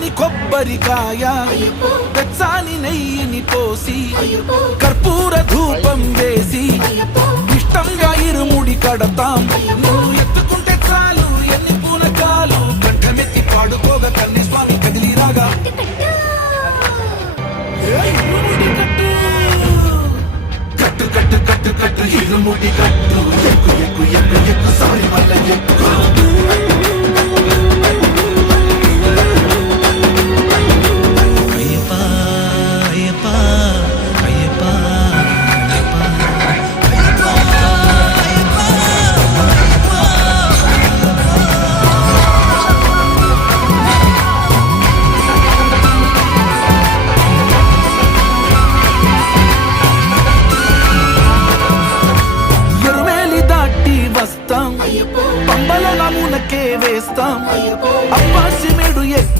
కమ్మని కొబ్బరికాయ వెచ్చాని నెయ్యిని పోసి కర్పూర ధూపం వేసి ఇష్టంగా ఇరుముడి కడతాం. నువ్వు ఎత్తుకుంటే చాలు ఎన్ని పూనకాలు కంఠమెత్తి పాడుకోగా కన్ని స్వామి కదిలిరాగా కట్టు కట్టు కట్టు కట్టు ఇరుముడి కట్టు ఎక్కు ఎక్కు ఎక్కు ఎక్కు సారి మల్ల ఎక్కు